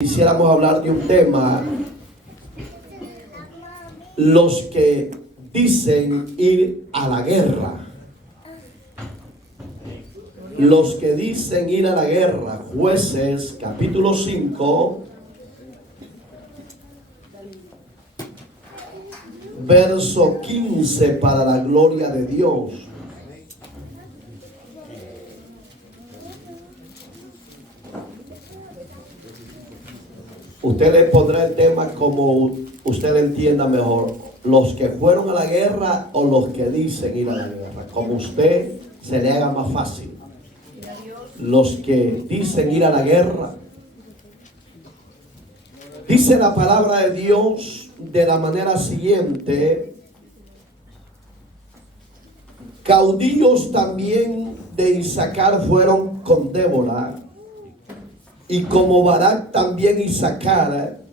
Quisiéramos hablar de un tema: los que dicen ir a la guerra. Los que dicen ir a la guerra. Jueces capítulo 5, verso 15, para la gloria de Dios. Usted le pondrá el tema como usted entienda mejor: los que fueron a la guerra o los que dicen ir a la guerra, como usted se le haga más fácil. Los que dicen ir a la guerra. Dice la palabra de Dios de la manera siguiente: caudillos también de Isaacar fueron con Débora, y como Barak también Isaacar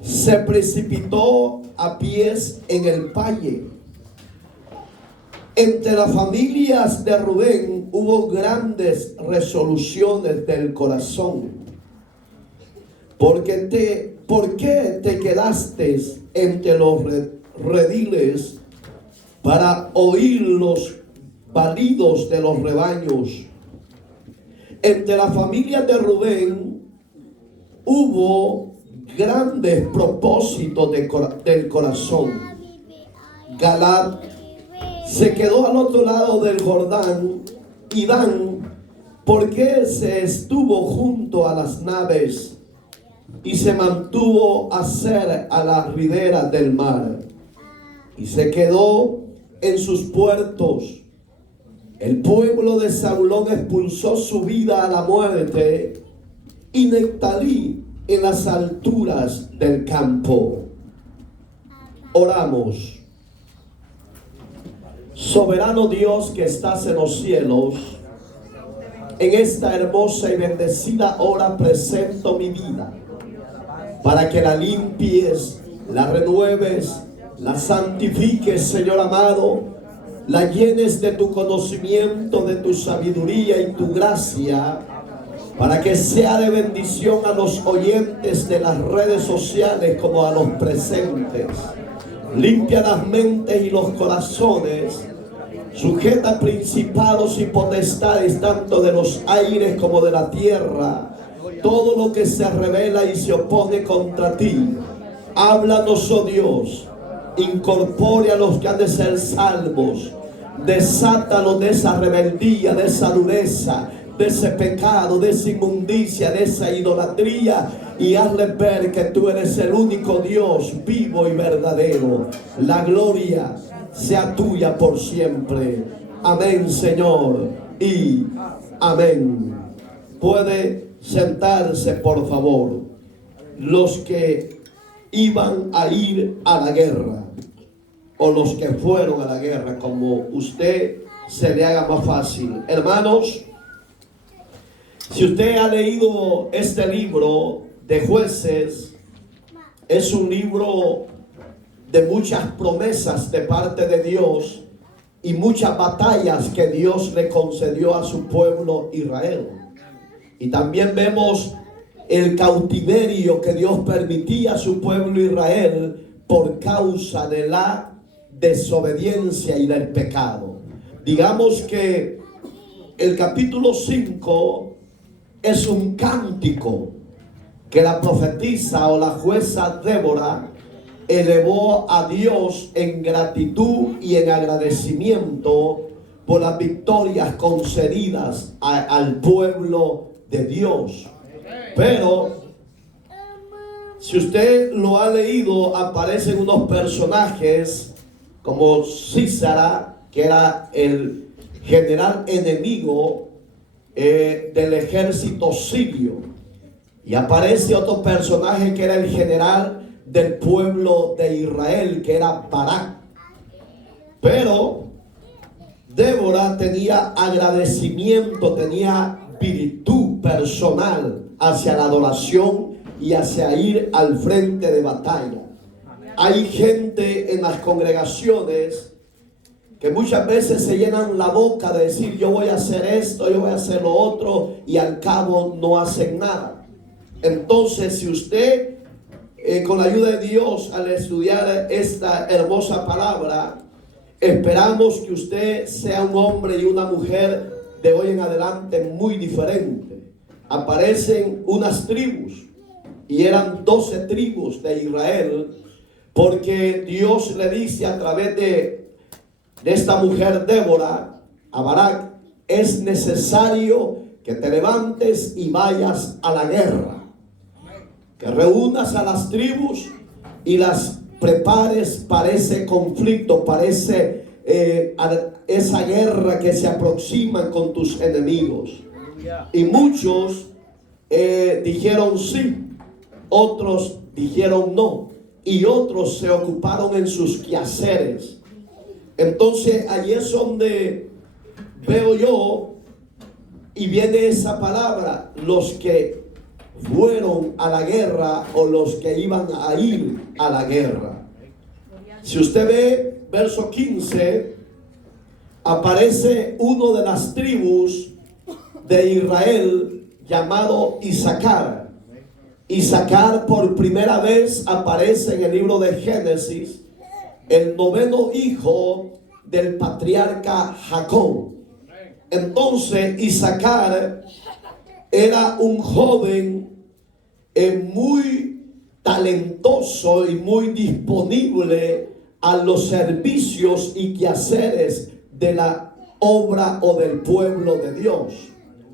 se precipitó a pies en el valle. Entre las familias de Rubén hubo grandes resoluciones del corazón. ¿Por qué te quedaste entre los rediles para oír los balidos de los rebaños? Entre las familias de Rubén hubo grandes propósitos del corazón. Galaad se quedó al otro lado del Jordán, y Dan, porque se estuvo junto a las naves y se mantuvo a ser a las riberas del mar, y se quedó en sus puertos. El pueblo de Zabulón expulsó su vida a la muerte, y Neftalí en las alturas del campo. Oramos. Soberano Dios que estás en los cielos, en esta hermosa y bendecida hora presento mi vida para que la limpies, la renueves, la santifiques, Señor amado, la llenes de tu conocimiento, de tu sabiduría y tu gracia, para que sea de bendición a los oyentes de las redes sociales como a los presentes. Limpia las mentes y los corazones, sujeta principados y potestades, tanto de los aires como de la tierra, todo lo que se revela y se opone contra ti. Háblanos, oh Dios, incorpore a los que han de ser salvos, desátalos de esa rebeldía, de esa dureza, de ese pecado, de esa inmundicia, de esa idolatría, y hazle ver que tú eres el único Dios vivo y verdadero. La gloria sea tuya por siempre. Amén, Señor, y amén. Puede sentarse, por favor. Los que iban a ir a la guerra, o los que fueron a la guerra, como usted se le haga más fácil. Hermanos, si usted ha leído este libro de Jueces, es un libro de muchas promesas de parte de Dios y muchas batallas que Dios le concedió a su pueblo Israel. Y también vemos el cautiverio que Dios permitía a su pueblo Israel por causa de la desobediencia y del pecado. Digamos que el capítulo 5 es un cántico que la profetisa o la jueza Débora elevó a Dios en gratitud y en agradecimiento por las victorias concedidas al pueblo de Dios. Pero si usted lo ha leído, aparecen unos personajes como Sísara, que era el general enemigo del ejército sirio, y aparece otro personaje que era el general del pueblo de Israel, que era Barak. Pero Débora tenía agradecimiento, tenía virtud personal hacia la adoración y hacia ir al frente de batalla. Hay gente en las congregaciones que muchas veces se llenan la boca de decir: yo voy a hacer esto, yo voy a hacer lo otro, y al cabo no hacen nada. Entonces, si usted, con la ayuda de Dios, al estudiar esta hermosa palabra, esperamos que usted sea un hombre y una mujer de hoy en adelante muy diferente. Aparecen unas tribus, y eran 12 tribus de Israel, porque Dios le dice a través de esta mujer Débora a Barak: es necesario que te levantes y vayas a la guerra, que reúnas a las tribus y las prepares para ese conflicto, para esa guerra que se aproxima con tus enemigos. Y muchos dijeron sí, otros dijeron no, y otros se ocuparon en sus quehaceres. Entonces allí es donde veo yo, y viene esa palabra: los que fueron a la guerra o los que iban a ir a la guerra. Si usted ve verso 15, aparece uno de las tribus de Israel llamado Isaacar. Isaacar por primera vez aparece en el libro de Génesis, el noveno hijo del patriarca Jacob. Entonces Isaacar era un joven muy talentoso y muy disponible a los servicios y quehaceres de la obra o del pueblo de Dios.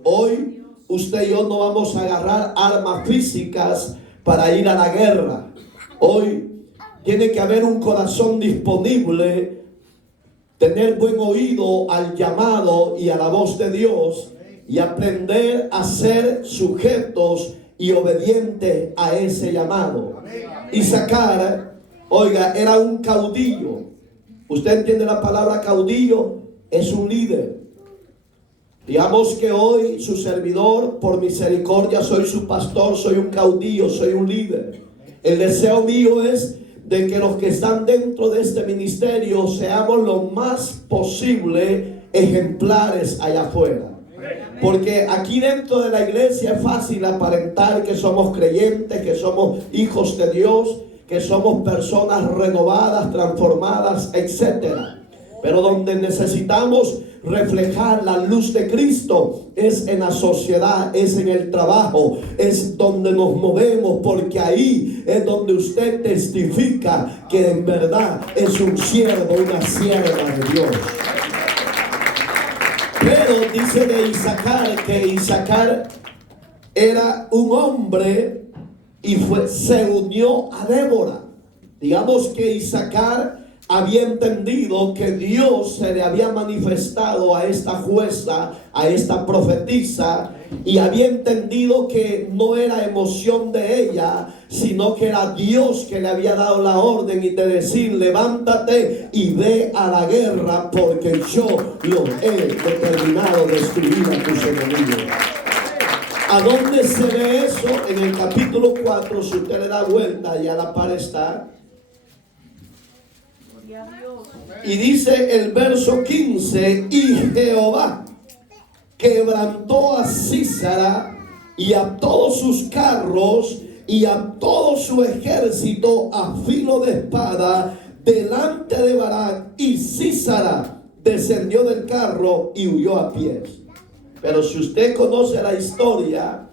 Hoy usted y yo no vamos a agarrar armas físicas para ir a la guerra. Hoy tiene que haber un corazón disponible, tener buen oído al llamado y a la voz de Dios, y aprender a ser sujetos y obedientes a ese llamado. Isaacar, oiga, era un caudillo. ¿Usted entiende la palabra caudillo? Es un líder. Digamos que hoy su servidor, por misericordia, soy su pastor, soy un caudillo, soy un líder. El deseo mío es de que los que están dentro de este ministerio seamos lo más posible ejemplares allá afuera. Porque aquí dentro de la iglesia es fácil aparentar que somos creyentes, que somos hijos de Dios, que somos personas renovadas, transformadas, etcétera. Pero donde necesitamos reflejar la luz de Cristo es en la sociedad, es en el trabajo, es donde nos movemos, porque ahí es donde usted testifica que en verdad es un siervo, una sierva de Dios. Pero dice de Isaacar que Isaacar era un hombre y se unió a Débora. Digamos que Isaacar había entendido que Dios se le había manifestado a esta jueza, a esta profetisa, y había entendido que no era emoción de ella, sino que era Dios que le había dado la orden y de decir: levántate y ve a la guerra, porque yo lo he determinado destruir a tus enemigos. ¿A dónde se ve eso? En el capítulo 4, si usted le da vuelta, ya la par está. Y dice el verso 15: y Jehová quebrantó a Sísara y a todos sus carros y a todo su ejército a filo de espada delante de Barak, y Sísara descendió del carro y huyó a pies. Pero si usted conoce la historia,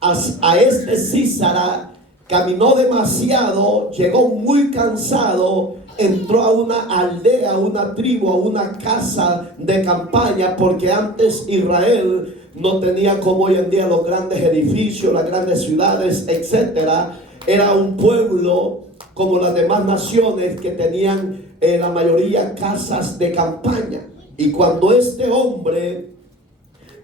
a este Sísara caminó demasiado, llegó muy cansado, entró a una aldea, a una tribu, a una casa de campaña, porque antes Israel no tenía como hoy en día los grandes edificios, las grandes ciudades, etcétera. Era un pueblo como las demás naciones que tenían la mayoría casas de campaña. Y cuando este hombre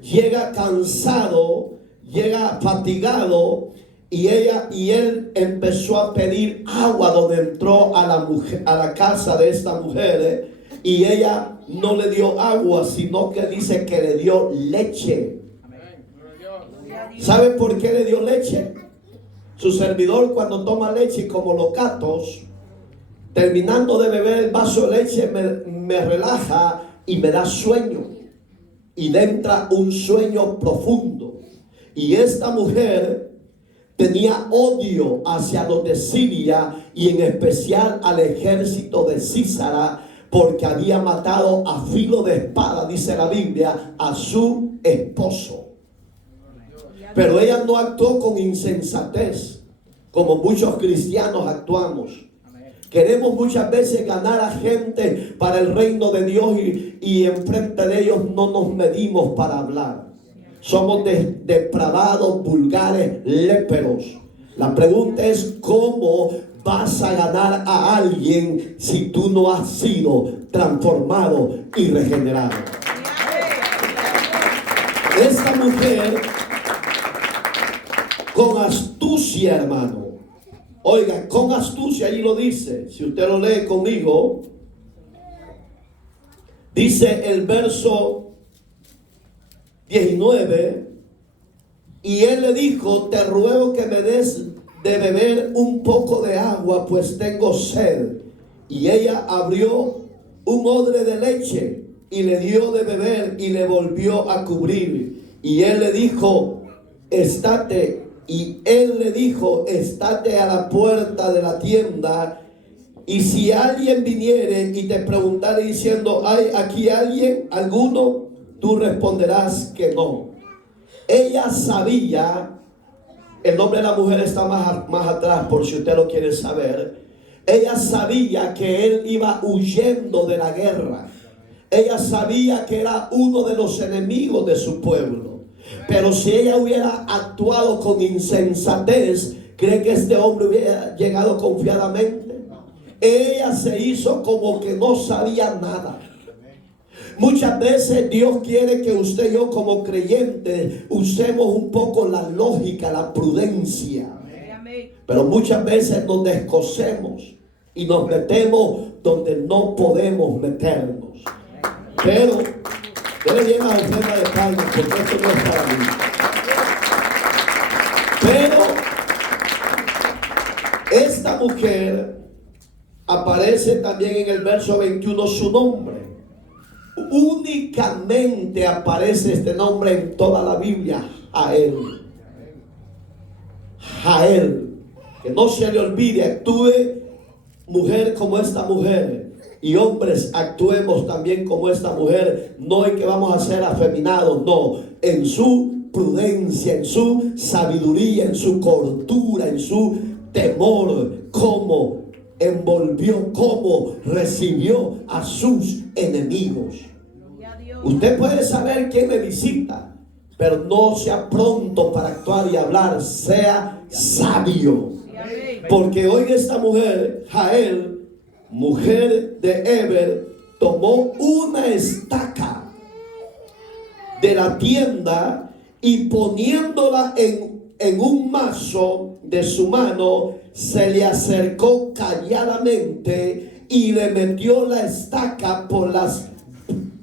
llega cansado, llega fatigado, y él empezó a pedir agua donde entró a la casa de esta mujer, y ella no le dio agua, sino que dice que le dio leche. ¿Sabe por qué le dio leche? Su servidor, cuando toma leche, como los gatos, terminando de beber el vaso de leche, me relaja y me da sueño, y le entra un sueño profundo. Y esta mujer tenía odio hacia los de Siria y en especial al ejército de Císara, porque había matado a filo de espada, dice la Biblia, a su esposo. Pero ella no actuó con insensatez, como muchos cristianos actuamos. Queremos muchas veces ganar a gente para el reino de Dios y enfrente de ellos no nos medimos para hablar. Somos depravados, vulgares, léperos. La pregunta es: ¿cómo vas a ganar a alguien si tú no has sido transformado y regenerado? Esta mujer, con astucia, hermano, oiga, con astucia, ahí lo dice, si usted lo lee conmigo, dice el verso 19, y él le dijo: te ruego que me des de beber un poco de agua, pues tengo sed. Y ella abrió un odre de leche y le dio de beber y le volvió a cubrir. Y él le dijo: estate. Y él le dijo: estate a la puerta de la tienda, y si alguien viniere y te preguntare diciendo: ¿hay aquí alguno? Tú responderás que no. Ella sabía, el nombre de la mujer está más atrás por si usted lo quiere saber. Ella sabía que él iba huyendo de la guerra. Ella sabía que era uno de los enemigos de su pueblo. Pero si ella hubiera actuado con insensatez, ¿cree que este hombre hubiera llegado confiadamente? Ella se hizo como que no sabía nada. Muchas veces Dios quiere que usted y yo como creyentes usemos un poco la lógica, la prudencia. Pero muchas veces nos descosemos y nos metemos donde no podemos meternos. Pero déle bien la ofrenda de palmas, porque esto no es para mí. Pero esta mujer, aparece también en el verso 21 su nombre. Únicamente aparece este nombre en toda la Biblia: Jael. Jael. Que no se le olvide, actúe mujer como esta mujer, y hombres actuemos también como esta mujer. No en que vamos a ser afeminados, no, en su prudencia, en su sabiduría, en su cordura, en su temor, cómo envolvió, cómo recibió a sus enemigos. Usted puede saber quién le visita, pero no sea pronto para actuar y hablar, sea sabio. Porque hoy esta mujer, Jael, mujer de Heber, tomó una estaca de la tienda y poniéndola en un mazo de su mano, se le acercó calladamente y le metió la estaca por las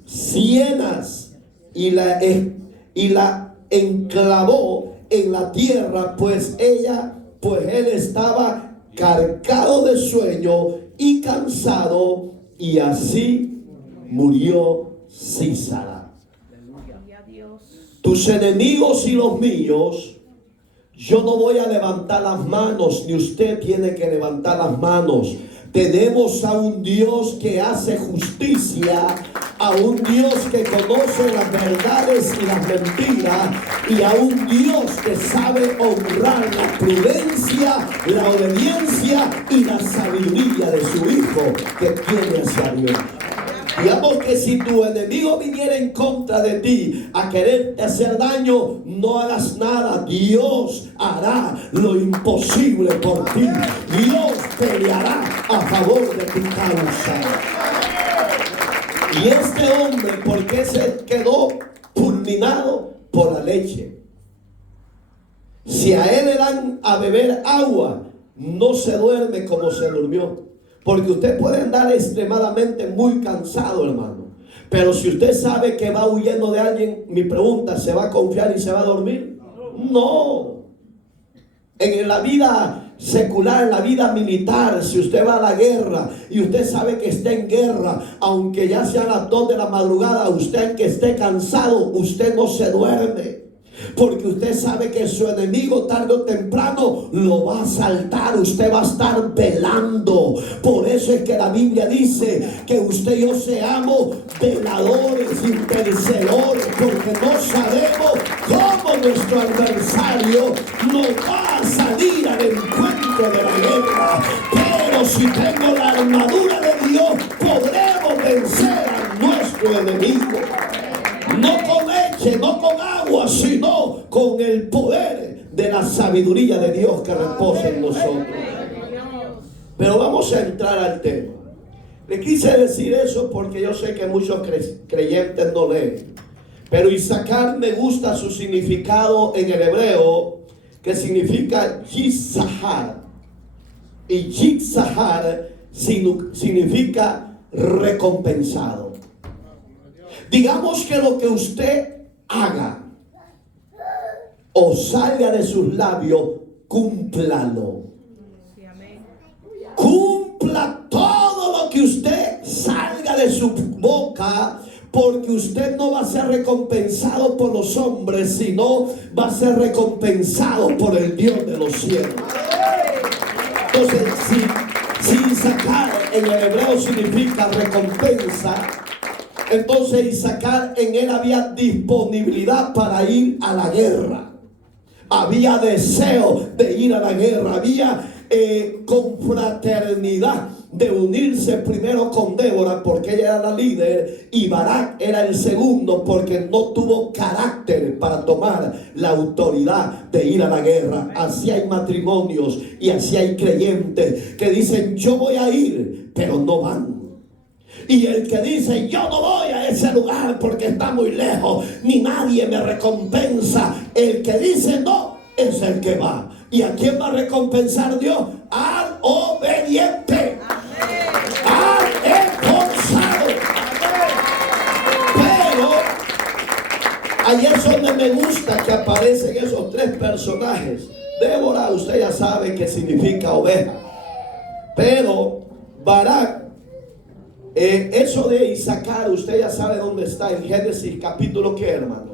sienas y la enclavó en la tierra, pues él estaba cargado de sueño y cansado, y así murió Císara. Tus enemigos y los míos, yo no voy a levantar las manos, ni usted tiene que levantar las manos. Tenemos a un Dios que hace justicia, a un Dios que conoce las verdades y las mentiras, y a un Dios que sabe honrar la prudencia, la obediencia y la sabiduría de su Hijo que tiene hacia Dios. Digamos que si tu enemigo viniera en contra de ti a quererte hacer daño, no hagas nada. Dios hará lo imposible por ti. Dios peleará a favor de tu causa. Y este hombre, ¿por qué se quedó fulminado? Por la leche. Si a él le dan a beber agua, no se duerme como se durmió. Porque usted puede andar extremadamente muy cansado, hermano. Pero si usted sabe que va huyendo de alguien, mi pregunta, ¿se va a confiar y se va a dormir? No. En la vida secular, en la vida militar, si usted va a la guerra y usted sabe que está en guerra, aunque ya sean las 2 de la madrugada, usted que esté cansado, usted no se duerme. porque usted sabe que su enemigo tarde o temprano lo va a asaltar. Usted va a estar velando. Por eso es que la Biblia dice que usted y yo seamos veladores, intercedores, porque no sabemos cómo nuestro adversario nos va a salir al encuentro de la guerra. Pero si tengo la armadura de Dios, podremos vencer a nuestro enemigo. No con leche, no con agua, sino con el poder de la sabiduría de Dios que reposa en nosotros. Pero vamos a entrar al tema. Le quise decir eso porque yo sé que muchos creyentes no leen. Pero Isaacar, me gusta su significado en el hebreo, que significa Yisahar. Y Yisahar significa recompensado. Digamos que lo que usted haga o salga de sus labios, cúmplalo. Cumpla todo lo que usted salga de su boca, porque usted no va a ser recompensado por los hombres, sino va a ser recompensado por el Dios de los cielos. Entonces, si sacar en el hebreo significa recompensa, entonces Isaacar, en él había disponibilidad para ir a la guerra. Había deseo de ir a la guerra. Había confraternidad de unirse primero con Débora, porque ella era la líder, y Barak era el segundo, porque no tuvo carácter para tomar la autoridad de ir a la guerra. Así hay matrimonios y así hay creyentes que dicen: yo voy a ir, pero no van. Y el que dice: yo no voy a ese lugar porque está muy lejos, ni nadie me recompensa, el que dice no es el que va. ¿Y a quién va a recompensar Dios? Al obediente, al esforzado. Pero ahí es donde me gusta que aparecen esos tres personajes. Débora, usted ya sabe que significa oveja, pero Barak, eso de Isaacar, usted ya sabe dónde está, en Génesis capítulo ¿qué, hermanos?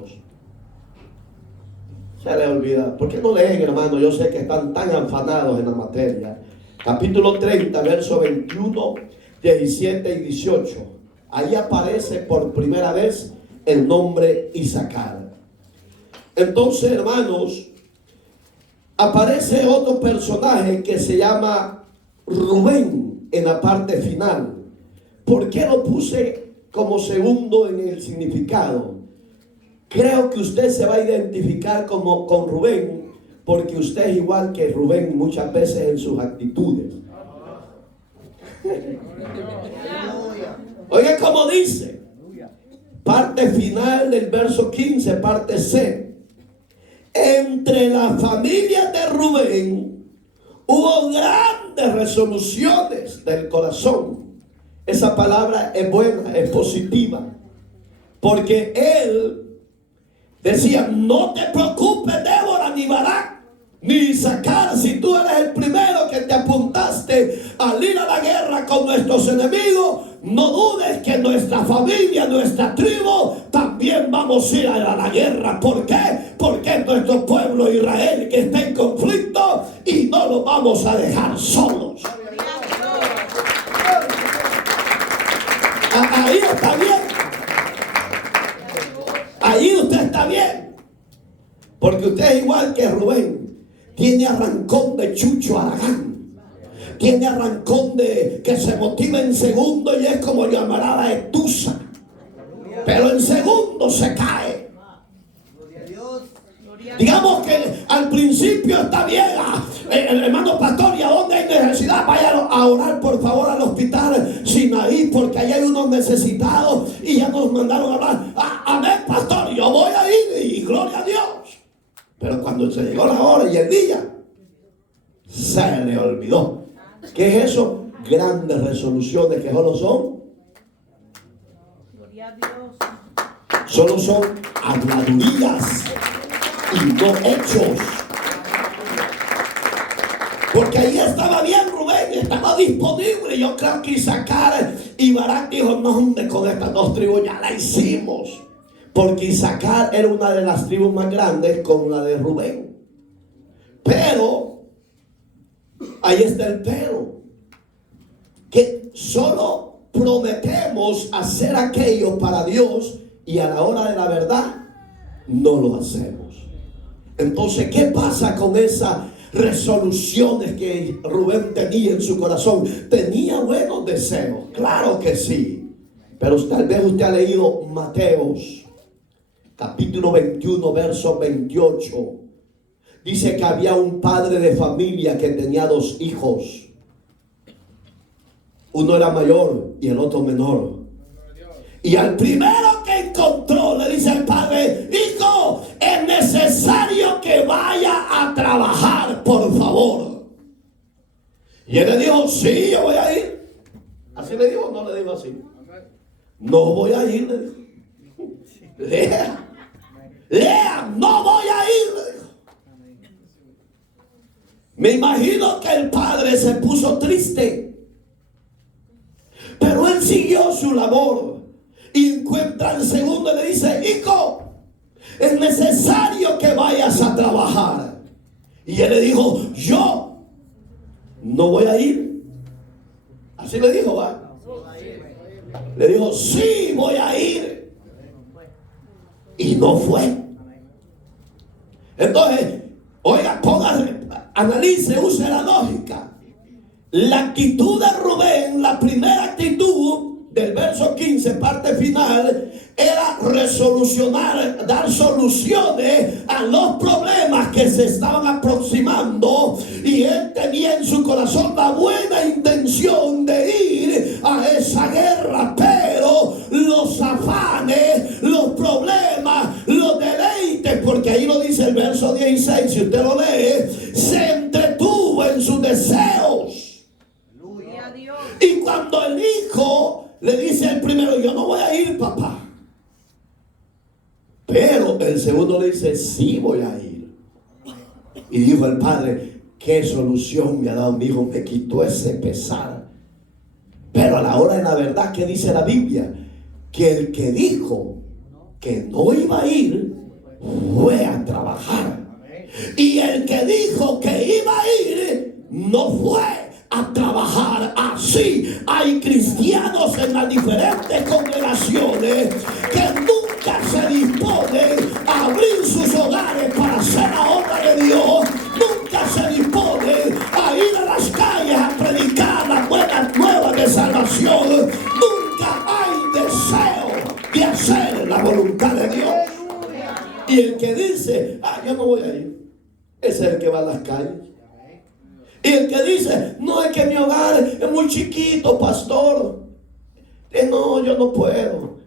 Se le olvida. ¿Por qué no leen, hermano? Yo sé que están tan afanados en la materia. Capítulo 30, versos 21, 17 y 18. Ahí aparece por primera vez el nombre Isaacar. Entonces, hermanos, aparece otro personaje que se llama Rubén en la parte final. ¿Por qué lo puse como segundo en el significado? Creo que usted se va a identificar con Rubén, porque usted es igual que Rubén muchas veces en sus actitudes. Oiga cómo dice, parte final del verso 15, parte C. Entre la familia de Rubén hubo grandes resoluciones del corazón. Esa palabra es buena, es positiva, porque él decía: no te preocupes, Débora, ni Barak, ni Isaacar, si tú eres el primero que te apuntaste al ir a la guerra con nuestros enemigos, no dudes que nuestra familia, nuestra tribu, también vamos a ir a la guerra. ¿Por qué? Porque es nuestro pueblo Israel que está en conflicto y no lo vamos a dejar solos. Ahí está bien. Ahí usted está bien, porque usted es igual que Rubén. Tiene arrancón de Chucho Aragán, tiene arrancón de que se motiva en segundo y es como llamará a Etusa, pero en segundo se cae. Digamos que al principio está bien. El hermano pastor, ¿y a dónde hay necesidad? Vaya a orar por favor al hospital Sinaí, porque ahí hay unos necesitados y ya nos mandaron a hablar. Amén, pastor, yo voy a ir y gloria a Dios. Pero cuando se llegó la hora y el día, se le olvidó. ¿Qué es eso? Grandes resoluciones que solo son, gloria a Dios, solo son habladurías y no hechos. Porque ahí estaba bien Rubén, estaba disponible. Yo creo que Isaacar y Barak dijo: no, hombre, con estas dos tribus ya la hicimos. porque Isaacar era una de las tribus más grandes con la de Rubén. Pero, ahí está el pero, que solo prometemos hacer aquello para Dios y a la hora de la verdad no lo hacemos. Entonces, ¿qué pasa con esas resoluciones que Rubén tenía en su corazón? Tenía buenos deseos, claro que sí, pero tal vez usted ha leído Mateos capítulo 21 verso 28. Dice que había un padre de familia que tenía dos hijos. Uno era mayor y el otro menor. Y al primero que encontró le dice al padre: hijo, es necesario que vaya a trabajar, por favor. Y él le dijo: sí, yo voy a ir. ¿Así le dijo o no le dijo así? No voy a ir, le dijo. Lea, no voy a ir, le dijo. Me imagino que el padre se puso triste, pero él siguió su labor. Y encuentra al segundo y le dice: hijo, es necesario que vayas a trabajar. Y él le dijo: yo no voy a ir. Así le dijo, ¿va? Le dijo: sí, voy a ir. Y no fue. Entonces, oiga, póngase, analice, use la lógica. La actitud de Rubén, la primera actitud del verso 15, parte final, era resolucionar, dar soluciones a los problemas que se estaban aproximando. Y él tenía en su corazón la buena intención de ir a esa guerra, pero los afanes, los problemas, los deleites, porque ahí lo dice el verso 16, si usted lo lee, se entretuvo en sus deseos. Y cuando el hijo le dice al primero: yo no voy a ir, papá. Pero el segundo le dice: sí, voy a ir. Y dijo el padre: qué solución me ha dado mi hijo, me quitó ese pesar. Pero a la hora de la verdad, ¿qué dice la Biblia? Que el que dijo que no iba a ir fue a trabajar. Y el que dijo que iba a ir no fue a trabajar. Así hay cristianos en las diferentes congregaciones que nunca se disponen a abrir sus hogares para hacer la obra de Dios. Nunca se disponen a ir a las calles a predicar las buenas nuevas de salvación. Nunca hay deseo de hacer la voluntad de Dios. Y el que dice: yo no voy a ir, ese es el que va a las calles. Y el que dice: no, es que mi hogar es muy chiquito, pastor, no, yo no puedo.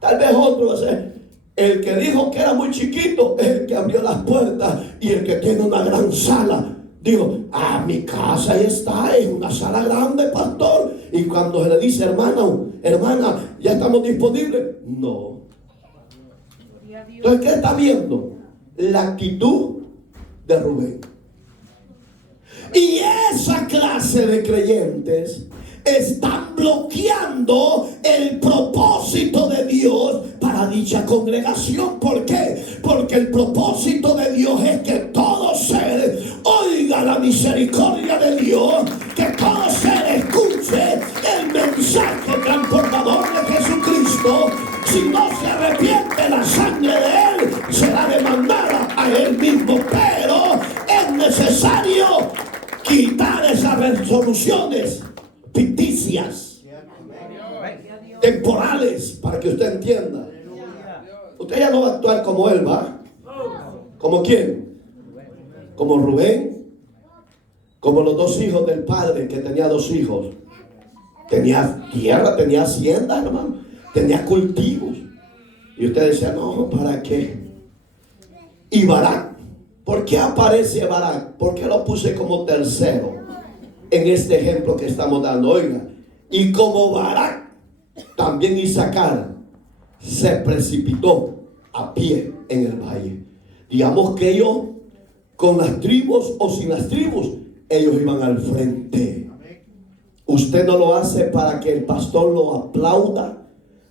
Tal vez otro va a ser. El que dijo que era muy chiquito es el que abrió las puertas. Y el que tiene una gran sala dijo: mi casa ahí está, es una sala grande, pastor. Y cuando se le dice: hermana, ya estamos disponibles, no. Entonces, ¿qué está viendo? La actitud de Rubén. Y esa clase de creyentes están bloqueando el propósito de Dios para dicha congregación. ¿Por qué? Porque el propósito de Dios es que todo ser oiga la misericordia de Dios, que todo ser escuche el mensaje transformador de Jesucristo. Si no se arrepiente, la sangre de Él será demandada a Él mismo. Pero es necesario quitar esas resoluciones ficticias, temporales, para que usted entienda. Usted ya no va a actuar como él, ¿va? ¿Como quién? Como Rubén, como los dos hijos del padre, que tenía dos hijos. Tenía tierra, tenía hacienda, hermano, tenía cultivos. Y usted decía: no, ¿para qué? Y Barak, ¿por qué aparece Barak? ¿Por qué lo puse como tercero en este ejemplo que estamos dando? Oiga, y como Barak, también Isaacar se precipitó a pie en el valle. Digamos que ellos, con las tribus o sin las tribus, ellos iban al frente. Usted no lo hace para que el pastor lo aplauda,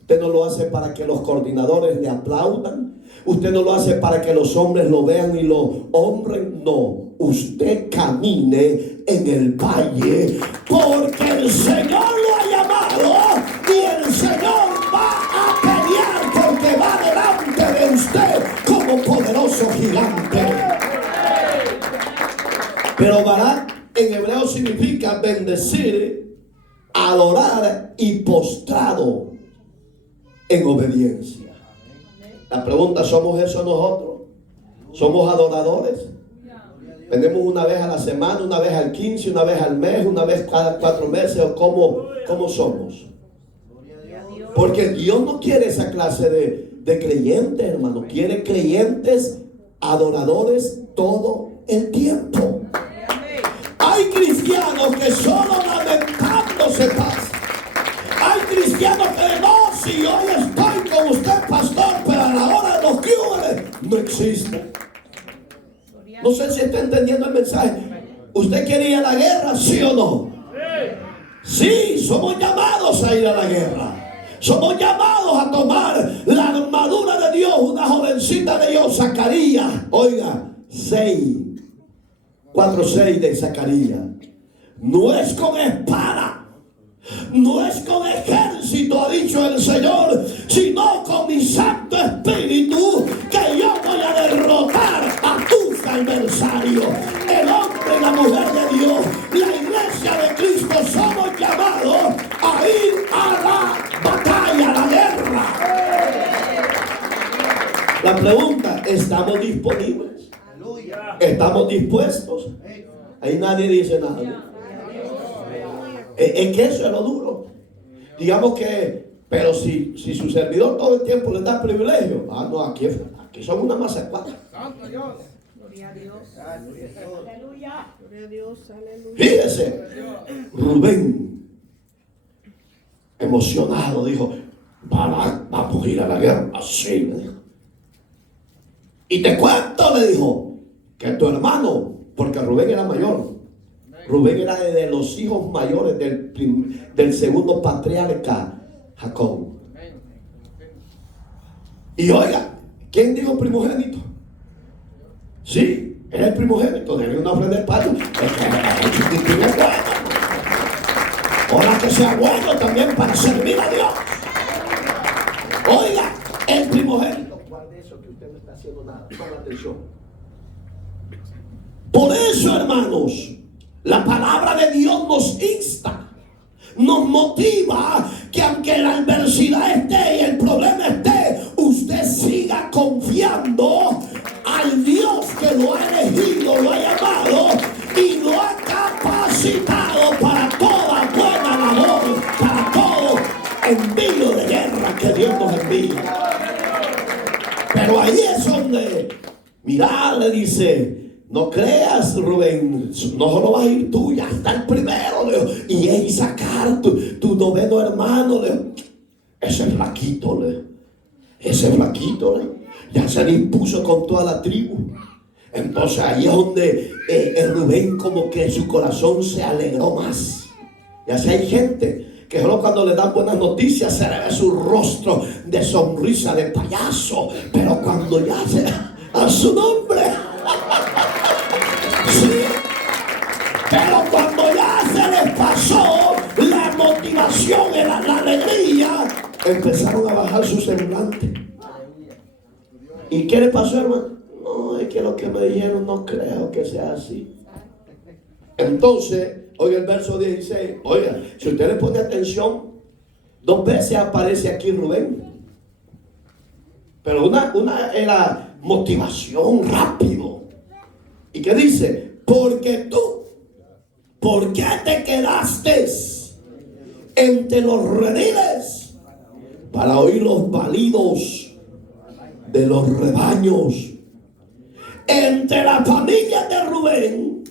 Usted no lo hace para que los coordinadores le aplaudan. Usted no lo hace para que los hombres lo vean y lo honren. No, usted camine en el valle porque el Señor lo ha llamado y el Señor va a pelear porque va delante de usted como poderoso gigante. Pero Barak en hebreo significa bendecir, adorar y postrado en obediencia. La pregunta, ¿somos eso nosotros? ¿Somos adoradores? ¿Venimos una vez a la semana, una vez al 15, una vez al mes, una vez cada 4 meses? ¿O cómo somos? Porque Dios no quiere esa clase de creyentes, hermano. Quiere creyentes adoradores todo el tiempo. Hay cristianos que solo lamentándose pasan. Hay cristianos que no, si hoy estoy con usted, pastor, pero a la hora de los cúbales no existe. No sé si está entendiendo el mensaje. ¿Usted quiere ir a la guerra, sí o no? Sí, somos llamados a ir a la guerra. Somos llamados a tomar la armadura de Dios. Una jovencita de Dios, Zacarías, oiga, 4:6 de Zacarías. No es con espada, no es con ejército, ha dicho el Señor, sino con mi Santo Espíritu, que yo voy a derrotar a tus adversarios. El hombre y la mujer de Dios, la iglesia de Cristo, somos llamados a ir a la batalla, a la guerra. La pregunta, ¿estamos disponibles? ¿Estamos dispuestos? Ahí nadie dice nada. Es que eso es lo duro. Digamos que, pero si su servidor todo el tiempo le da privilegio. No, aquí son una masa cuata. Gloria a Dios. Aleluya. Gloria a Dios. Aleluya. Fíjese, Rubén, emocionado, dijo: vamos a ir a la guerra. Así le dijo. Y te cuento, le dijo, que tu hermano, porque Rubén era mayor. Rubén era de los hijos mayores del segundo patriarca Jacob. Y oiga, ¿quién dijo primogénito? Sí, era el primogénito. Debe una ofrenda de pato. El chiquitín es bueno. Ahora que sea bueno también para servir a Dios. Oiga, el primogénito. ¿Cuál de eso que usted no está haciendo nada? Ponga atención. Por eso, hermanos, la palabra de Dios nos insta, nos motiva que aunque la adversidad esté y el problema esté, usted siga confiando al Dios que lo ha elegido, lo ha llamado y lo ha capacitado para toda buena labor, para todo envío de guerra que Dios nos envía. Pero ahí es donde, mirá, le dice: no creas, Rubén, no solo vas a ir tú, ya está el primero, Leo. Y es Isaacar, tu noveno hermano, Leo. Ese flaquito, Leo. Ese flaquito, Leo. Ya se dispuso con toda la tribu. Entonces ahí es donde Rubén como que su corazón se alegró más. Y así hay gente que solo cuando le dan buenas noticias se le ve su rostro de sonrisa de payaso. Pero cuando ya se a su nombre... Sí, pero cuando ya se les pasó la motivación y la alegría, empezaron a bajar su semblante. ¿Y qué le pasó, hermano? No, es que lo que me dijeron no creo que sea así. Entonces, oiga el verso 16. Oiga, si usted le pone atención, 2 veces aparece aquí Rubén. Pero una era motivación rápido. ¿Y qué dice? Porque tú, ¿por qué te quedaste entre los rediles para oír los balidos de los rebaños? Entre la familia de Rubén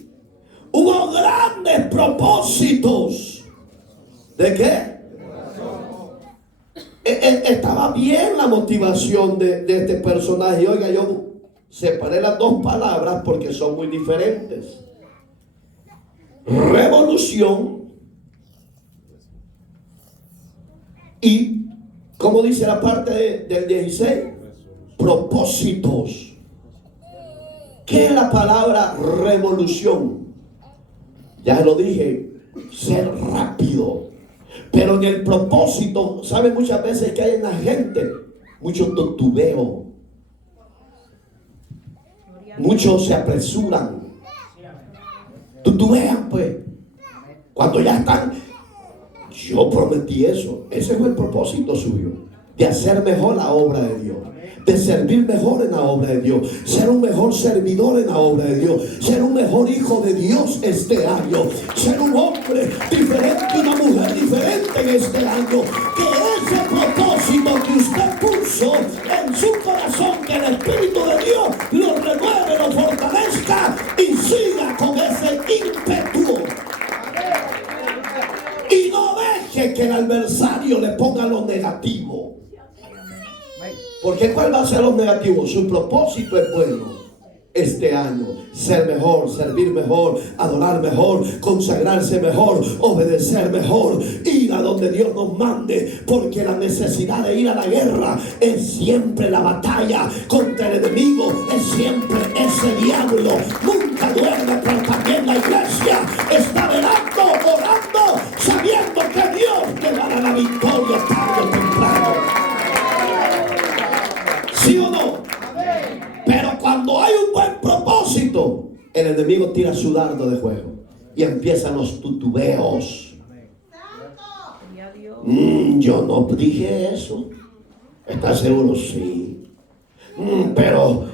hubo grandes propósitos. ¿De qué? Estaba bien la motivación de este personaje. Oiga, yo separé las 2 palabras porque son muy diferentes. Revolución y ¿Cómo dice la parte del 16? Propósitos. ¿Qué es la palabra revolución? Ya lo dije, ser rápido. Pero en el propósito, ¿sabe muchas veces que hay en la gente? Mucho titubeo. Muchos se apresuran. Titubean, pues. Cuando ya están, yo prometí eso. Ese fue el propósito suyo. De hacer mejor la obra de Dios. De servir mejor en la obra de Dios. Ser un mejor servidor en la obra de Dios. Ser un mejor hijo de Dios este año. Ser un hombre diferente, una mujer diferente en este año. Que ese propósito que usted puso en su corazón, que el Espíritu de Dios lo renueve, lo fortalezca y siga con ese ímpetu. Y no deje que el adversario le ponga lo negativo. Porque ¿cuál va a ser lo negativo? Su propósito es bueno este año. Ser mejor, servir mejor, adorar mejor, consagrarse mejor, obedecer mejor, ir a donde Dios nos mande. Porque la necesidad de ir a la guerra es siempre la batalla contra el enemigo. Es siempre ese diablo. Nunca duerme, pero también la iglesia está velando, orando, sabiendo que Dios te dará la victoria tarde o temprano. ¿Sí o no? Pero cuando hay un buen propósito, el enemigo tira su dardo de fuego y empiezan los titubeos. Yo no dije eso. ¿Estás seguro? Sí. Pero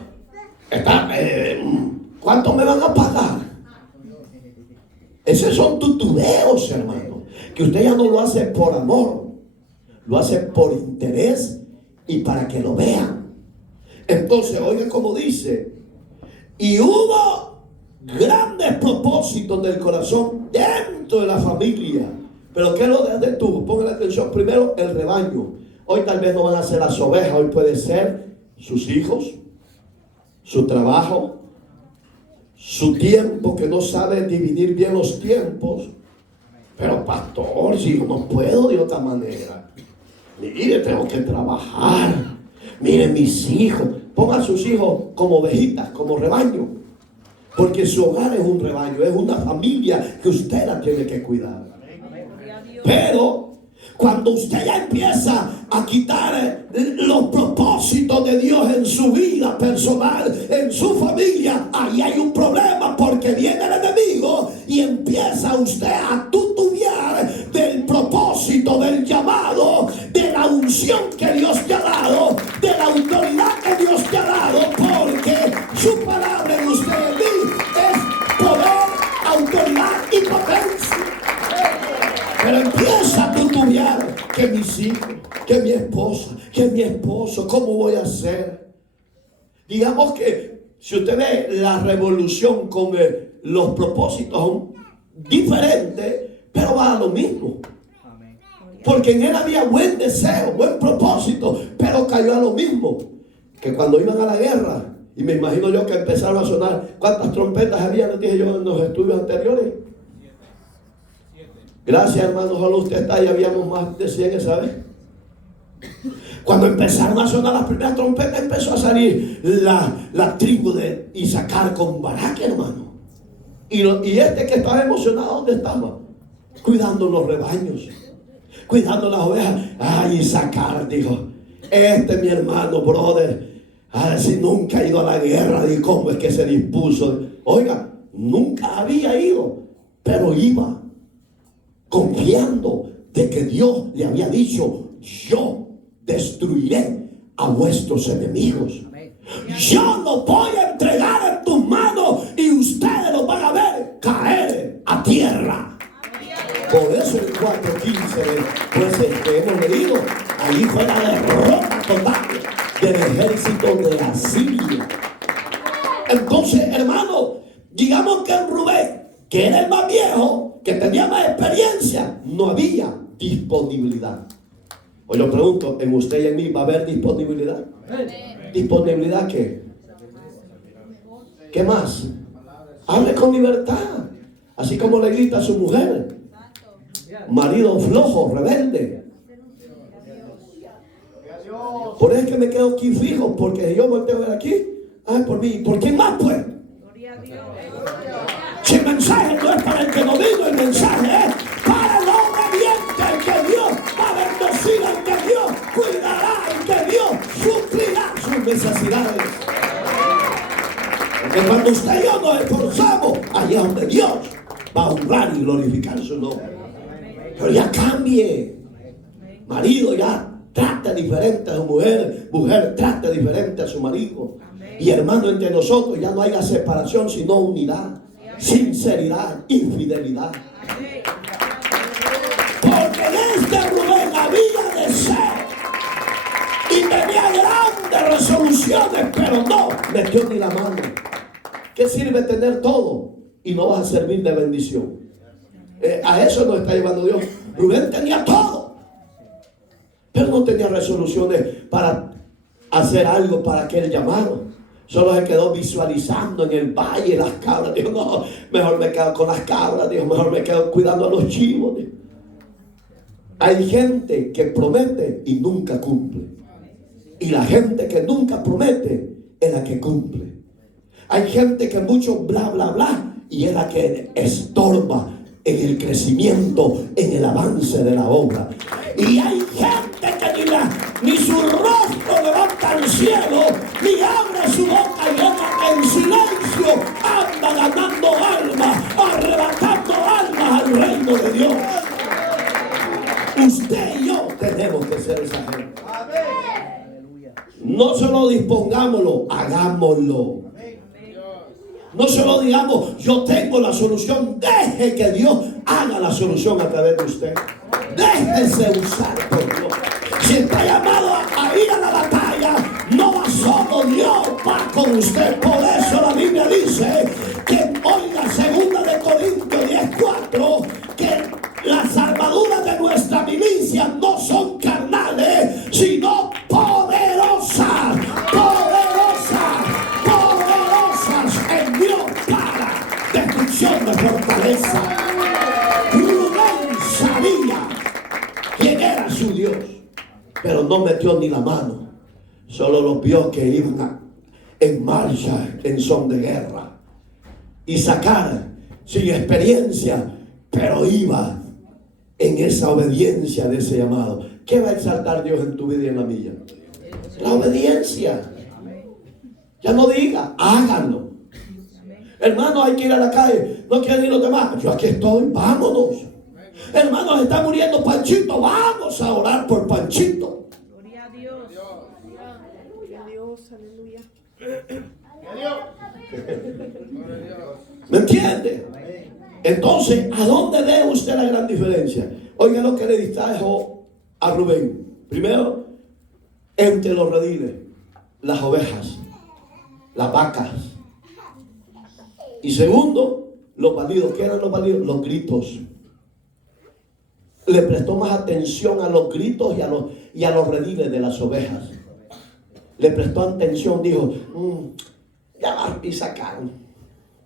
¿cuánto me van a pagar? Esos son titubeos, hermano. Que usted ya no lo hace por amor, lo hace por interés y para que lo vean. Entonces, oiga como dice, y hubo grandes propósitos del corazón dentro de la familia. Pero ¿qué lo detuvo? Pongan atención. Primero, el rebaño. Hoy tal vez no van a ser las ovejas, hoy puede ser sus hijos, su trabajo, su tiempo, que no sabe dividir bien los tiempos. Pero pastor, si yo no puedo de otra manera. Mire, tengo que trabajar. Miren mis hijos, pongan a sus hijos como ovejitas, como rebaño. Porque su hogar es un rebaño, es una familia que usted la tiene que cuidar. Pero cuando usted ya empieza a quitar los propósitos de Dios en su vida personal, en su familia, ahí hay un problema, porque viene el enemigo y empieza usted a tutubear del propósito, del llamado, de la unción que Dios te ha dado, de la autoridad que Dios te ha dado, porque su palabra en usted y en mí es poder, autoridad y potencia. Pero empieza a titubear, que mis hijos, que mi esposa, que mi esposo, ¿cómo voy a hacer? Digamos que si usted ve la revolución con los propósitos son diferentes, pero va a lo mismo. Porque en él había buen deseo, buen propósito, pero cayó a lo mismo. Que cuando iban a la guerra, y me imagino yo que empezaron a sonar, ¿cuántas trompetas había? Les dije yo en los estudios anteriores. Gracias, hermano, solo usted está y habíamos más de 100 esa vez. Cuando empezaron a sonar las primeras trompetas, empezó a salir la tribu de Isaacar con Barak, hermano. Y este que estaba emocionado, ¿dónde estaba? Cuidando los rebaños, cuidando las ovejas. Ay, Isaacar dijo, mi hermano, brother, a ver si nunca ha ido a la guerra, y cómo es que se dispuso. Oiga, nunca había ido, pero iba confiando de que Dios le había dicho, yo destruiré a vuestros enemigos. Yo los voy a entregar en tus manos y ustedes los van a ver caer a tierra. Por eso el 4:15 pues que hemos leído, ahí fue la derrota total del ejército de Asiria. Entonces, hermano, digamos que en Rubén, que era el más viejo, que tenía más experiencia, no había disponibilidad. Hoy lo pregunto, ¿en usted y en mí va a haber disponibilidad? ¿Disponibilidad qué? ¿Qué más? Hable con libertad, así como le grita a su mujer. Marido flojo, rebelde. Por eso es que me quedo aquí fijo, porque yo volteo a ver aquí, ay, por mí, ¿por quién más pues? Gloria a Dios. Si el mensaje no es para el que no vino, el mensaje es para el obediente, el que Dios va a bendecir, el que Dios cuidará, el que Dios suplirá sus necesidades. Porque cuando usted y yo nos esforzamos, allá es donde Dios va a honrar y glorificar su nombre. Pero ya cambie. Marido ya trata diferente a su mujer, mujer trata diferente a su marido. Y hermano, entre nosotros ya no haya separación, sino unidad, sinceridad y fidelidad. Porque en este Rubén había deseo y tenía grandes resoluciones, pero no metió ni la mano. ¿Qué sirve tener todo y no vas a servir de bendición? A eso nos está llevando Dios. Rubén tenía todo, pero no tenía resoluciones para hacer algo para aquel llamado. Solo se quedó visualizando en el valle las cabras. Dijo, no, mejor me quedo con las cabras. Dijo, mejor me quedo cuidando a los chivos. Dijo. Hay gente que promete y nunca cumple. Y la gente que nunca promete es la que cumple. Hay gente que mucho bla, bla, bla, y es la que estorba en el crecimiento, en el avance de la obra. Y hay gente que ni su rostro levanta al cielo, ni abre su boca, y otra que en silencio anda ganando almas, arrebatando almas al reino de Dios. Usted y yo tenemos que ser esa gente. No solo dispongámoslo, hagámoslo. No solo digamos, yo tengo la solución. Deje que Dios haga la solución a través de usted. Déjese usar por Dios. Si está llamado a ir a la batalla, no va solo, Dios va con usted. Por eso la Biblia dice que, oiga, 2 Corintios 10:4, que las armaduras de nuestra milicia no son carnales, sino poderosas. De fortaleza. Rubén sabía quién era su Dios, pero no metió ni la mano. Solo los vio que iban en marcha en son de guerra. Y sacar sin experiencia, pero iba en esa obediencia de ese llamado. ¿Qué va a exaltar Dios en tu vida y en la mía? La obediencia. Ya no diga, háganlo. Hermano, hay que ir a la calle. No quieren ir los demás. Yo aquí estoy, vámonos. Hermano, está muriendo Panchito. Vamos a orar por Panchito. Gloria a Dios. Gloria a Dios, aleluya. ¿Me entiende? Entonces, ¿a dónde ve usted la gran diferencia? Oiga lo que le distrajo a Rubén. Primero, entre los rediles, las ovejas, las vacas. Y segundo, los balidos. ¿Qué eran los balidos? Los gritos. Le prestó más atención a los gritos y a los rediles de las ovejas. Le prestó atención, dijo, ya va y sacaron.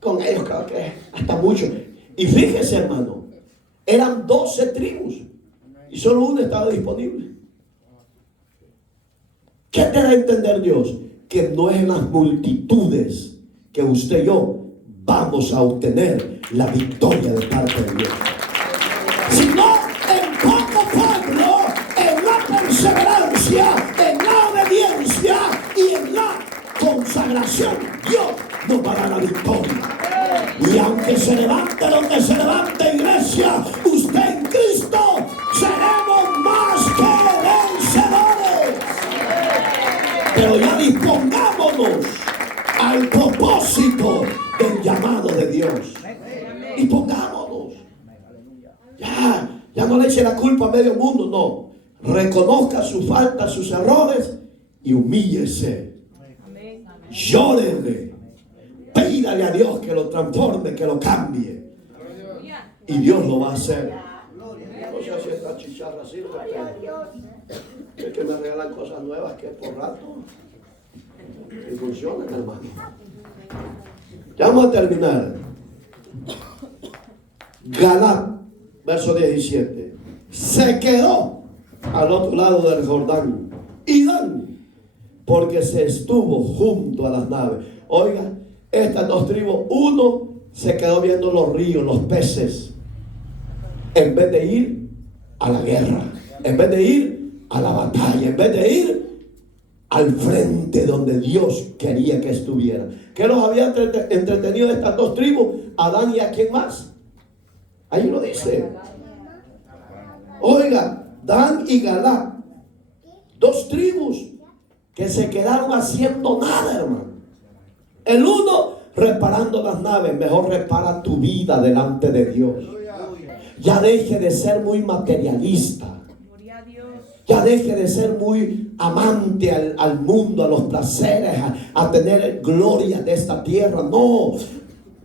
Con ellos creo que hasta mucho. Y fíjese, hermano, eran 12 tribus y solo una estaba disponible. ¿Qué te da a entender Dios? Que no es en las multitudes que usted y yo vamos a obtener la victoria de parte de Dios, sino en poco pueblo, en la perseverancia, en la obediencia y en la consagración. Dios nos va a dar la victoria. Y aunque se levante lo que se levante, iglesia, usted en Cristo seremos más que vencedores. Pero ya dispongámonos al propósito del llamado de Dios. Y pongámonos. Ya no le eche la culpa a medio mundo, no. Reconozca sus faltas, sus errores y humíllese. Llórele. Pídale a Dios que lo transforme, que lo cambie. Y Dios lo va a hacer. No sé si esta chicharra sirve, pero es que me regalan cosas nuevas que por rato y funcionan, hermano. Ya vamos a terminar. Galaad, verso 17. Se quedó al otro lado del Jordán. Y Dan porque se estuvo junto a las naves. Oiga, estas dos tribus, uno se quedó viendo los ríos, los peces, en vez de ir a la guerra, en vez de ir a la batalla, en vez de ir al frente donde Dios quería que estuviera. ¿Qué los había entretenido estas dos tribus? Adán y a quién más. Ahí lo dice. Oiga, Dan y Galaad, dos tribus que se quedaron haciendo nada, hermano. El uno reparando las naves. Mejor repara tu vida delante de Dios. Ya deje de ser muy materialista. Ya deje de ser muy amante al mundo, a los placeres, a tener gloria de esta tierra. No,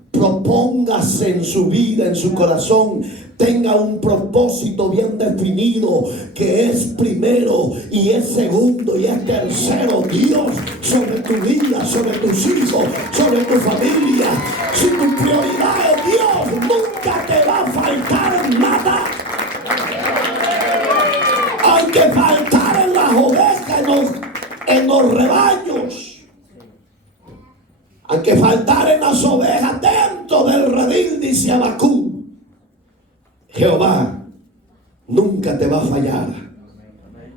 propóngase en su vida, en su corazón. Tenga un propósito bien definido, que es primero y es segundo y es tercero. Dios sobre tu vida, sobre tus hijos, sobre tu familia. Si tu prioridad es Dios, nunca te va a faltar nada. Hay que faltar en las ovejas, en los rebaños. Hay que faltar en las ovejas dentro del redil, dice Habacuc. Jehová nunca te va a fallar.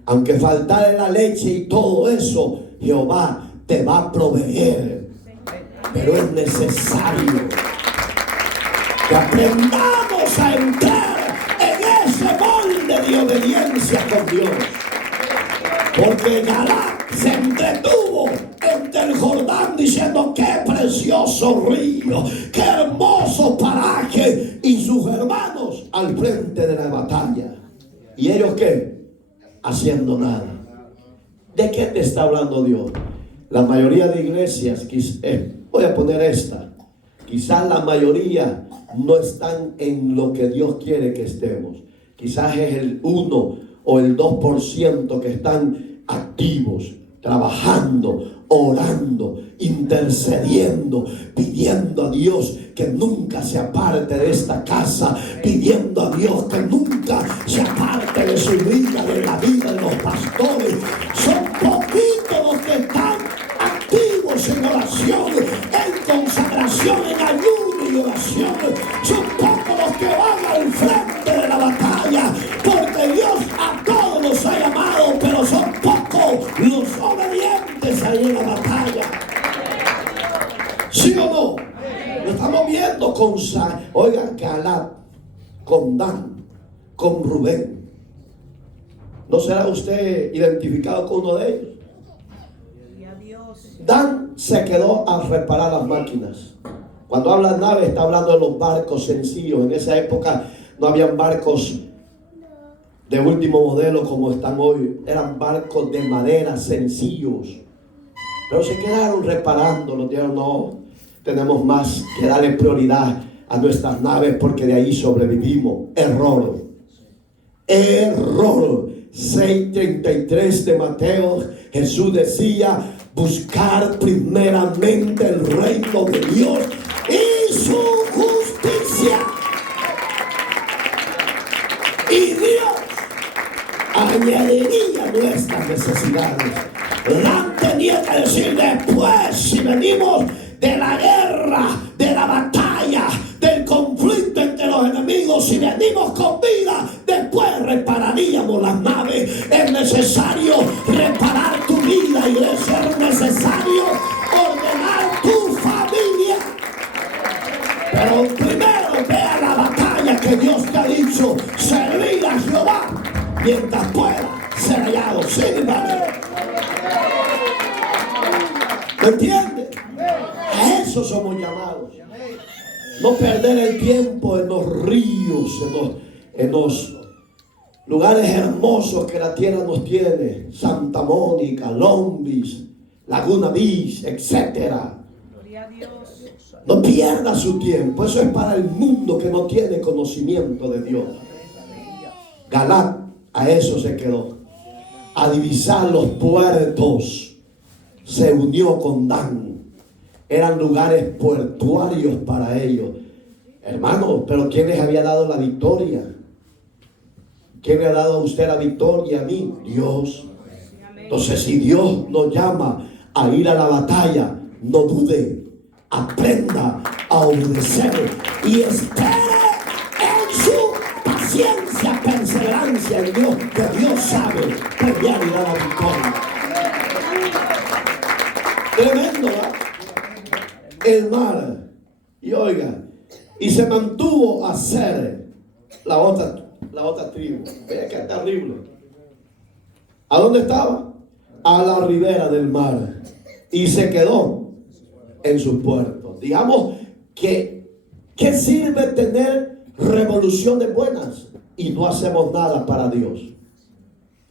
Aunque faltare la leche y todo eso, Jehová te va a proveer. Pero es necesario que aprendamos a entrar en ese molde de obediencia con Dios. Porque Galaad se entretuvo entre el Jordán diciendo: qué precioso río, qué hermoso paraje, y sus hermanos al frente de la batalla. ¿Y ellos qué? Haciendo nada. ¿De qué te está hablando Dios? La mayoría de iglesias, voy a poner esta, quizás la mayoría no están en lo que Dios quiere que estemos. Quizás es el 1 o el 2% que están activos, trabajando, orando, intercediendo, pidiendo a Dios que nunca se aparte de esta casa, pidiendo a Dios que nunca se aparte de su vida, de la vida de los pastores. Son poquitos los que están activos en oración, en consagración, en ayuno y oración. Son pocos los que van al frente de la batalla, porque Dios a todos los ha llamado, pero son pocos los obedientes ahí en la batalla. ¿Sí o no? Lo estamos viendo con Galaad, con Dan, con Rubén. ¿No será usted identificado con uno de ellos? Dan se quedó a reparar las máquinas. Cuando habla de nave, está hablando de los barcos sencillos. En esa época no habían barcos de último modelo como están hoy. Eran barcos de madera sencillos. Pero se quedaron reparando. Dijeron: no, tenemos más que darle prioridad a nuestras naves, porque de ahí sobrevivimos. Error. 6:33 de Mateo, Jesús decía: buscar primeramente el reino de Dios y su justicia, y Dios añadiría nuestras necesidades. Dan tenía que decir después, si venimos de la guerra, de la batalla, del conflicto entre los enemigos, si venimos con vida, después repararíamos las naves. Es necesario reparar tu vida, iglesia. Es necesario ordenar tu familia. Pero primero ve a la batalla que Dios te ha dicho: servir a Jehová mientras pueda ser hallado. Sí, hermano. ¿Me entiendes? A eso somos llamados. No perder el tiempo en los ríos, en los lugares hermosos que la tierra nos tiene. Santa Mónica, Long Beach, Laguna Beach, etc. No pierda su tiempo. Eso es para el mundo que no tiene conocimiento de Dios. Galaad a eso se quedó. A divisar los puertos. Se unió con Dan. Eran lugares portuarios para ellos. Hermano, pero ¿quién les había dado la victoria? ¿Quién le ha dado a usted la victoria? A mí, Dios. Entonces, si Dios nos llama a ir a la batalla, no dude, aprenda a obedecer y espere en su paciencia, perseverancia en Dios, que Dios sabe pelear y dar la victoria. Tremendo, ¿verdad? El mar, y oiga, y se mantuvo a ser la otra tribu. Vea que terrible. ¿A dónde estaba? A la ribera del mar, y se quedó en sus puertos. Digamos que ¿qué sirve tener revoluciones buenas y no hacemos nada para Dios?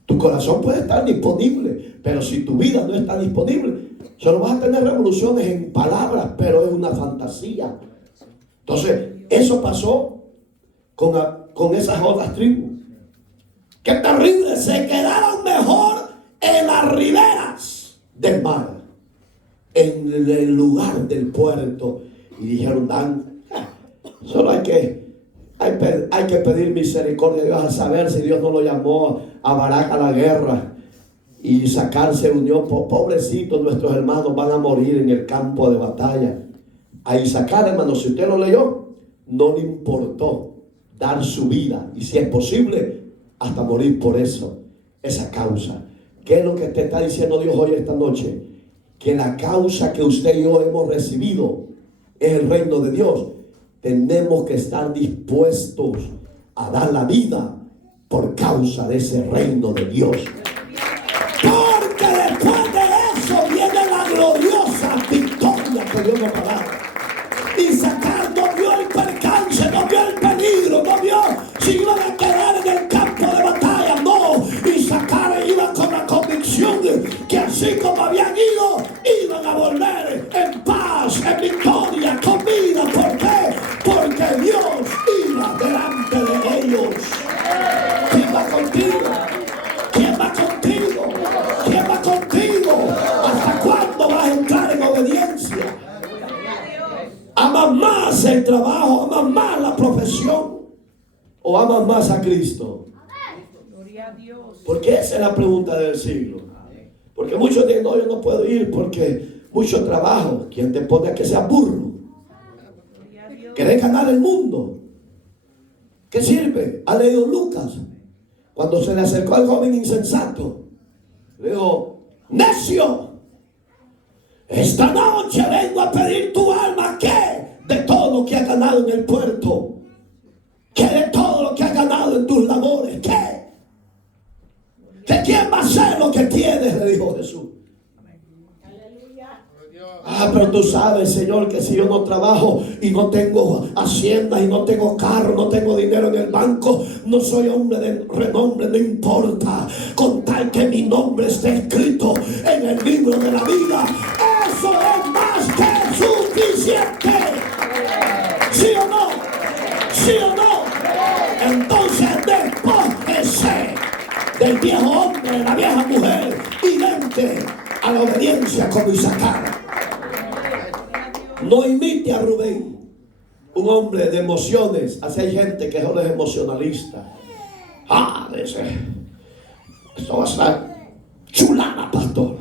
Tu corazón puede estar disponible, pero si tu vida no está disponible, solo vas a tener revoluciones en palabras, pero es una fantasía. Entonces, eso pasó con esas otras tribus. ¡Qué terrible! Se quedaron mejor en las riberas del mar, en el lugar del puerto, y dijeron: solo hay que pedir misericordia a Dios, a saber si Dios no lo llamó a Barak a la guerra y sacarse unión. Pobrecitos, nuestros hermanos van a morir en el campo de batalla. A Isaacar, hermano, si usted lo leyó, no le importó dar su vida, y si es posible, hasta morir por eso, esa causa. ¿Qué es lo que te está diciendo Dios hoy esta noche? Que la causa que usted y yo hemos recibido es el reino de Dios. Tenemos que estar dispuestos a dar la vida por causa de ese reino de Dios. Porque después de eso viene la gloriosa victoria que Dios nos va a dar. Isaacar no vio el percance, no vio el peligro, no vio si iban a quedar en el campo de batalla. No, Isaacar iba con la convicción que así como habían ido, iban a volver en paz, en victoria, con vida. ¿Por qué? Porque Dios iba delante de ellos. ¿Quién va contigo? ¿Quién va contigo? ¿Quién va contigo? ¿Hasta cuándo vas a entrar en obediencia? ¿Amas más el trabajo? ¿Amas más la profesión? ¿O amas más a Cristo? Porque esa es la pregunta del siglo. Porque muchos dicen: no, yo no puedo ir porque mucho trabajo. ¿Quién te pone a que sea burro? ¿Querés ganar el mundo? ¿Qué sirve? Ha leído Lucas, cuando se le acercó al joven insensato, le dijo: necio, esta noche vengo a pedir tu alma. ¿Qué? De todo lo que has ganado en el puerto. ¿Qué de todo lo que has ganado en tus labores? ¿Qué? ¿De quién va a ser lo que tienes? Le dijo Jesús. Pero tú sabes, Señor, que si yo no trabajo y no tengo hacienda y no tengo carro, no tengo dinero en el banco, no soy hombre de renombre. No importa, con tal que mi nombre esté escrito en el libro de la vida, eso es más que suficiente. ¿Sí o no? ¿Sí o no? Entonces despójese del viejo hombre, de la vieja mujer, y vente a la obediencia como Isaacar. No imite a Rubén, un hombre de emociones. Así hay gente que solo es emocionalista. Dice: esto va a estar chulada, pastor.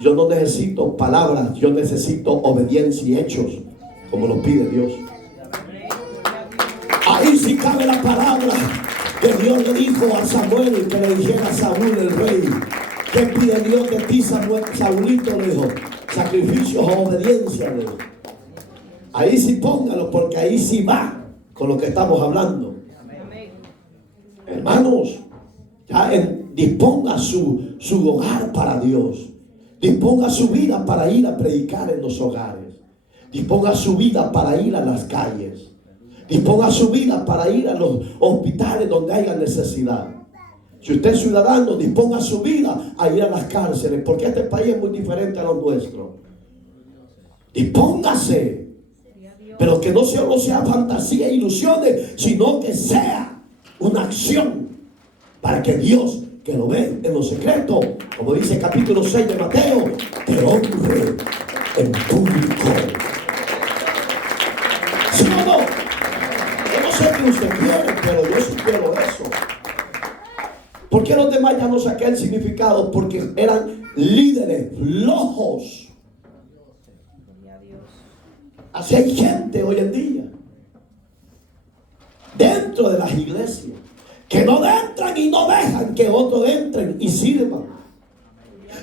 Yo no necesito palabras, yo necesito obediencia y hechos, como lo pide Dios. Ahí sí cabe la palabra que Dios le dijo a Samuel, que le dijera a Saúl el rey: ¿qué pide Dios de ti, Samuel? Saúlito le dijo: sacrificios o obediencia. Le dijo. Ahí sí póngalo, porque ahí sí va con lo que estamos hablando. Hermanos, ya disponga su hogar para Dios. Disponga su vida para ir a predicar en los hogares. Disponga su vida para ir a las calles. Disponga su vida para ir a los hospitales donde haya necesidad. Si usted es ciudadano, disponga su vida a ir a las cárceles, porque este país es muy diferente a lo nuestro. Dispóngase, pero que no solo sea fantasía e ilusiones, sino que sea una acción para que Dios, que lo ve en lo secreto, como dice el capítulo 6 de Mateo, te honre en público. ¿Sí o no? Yo no sé qué usted quiere, pero yo sí quiero eso. ¿Por qué los demás ya no saqué el significado? Porque eran líderes flojos. Así hay gente hoy en día dentro de las iglesias que no entran y no dejan que otros entren y sirvan.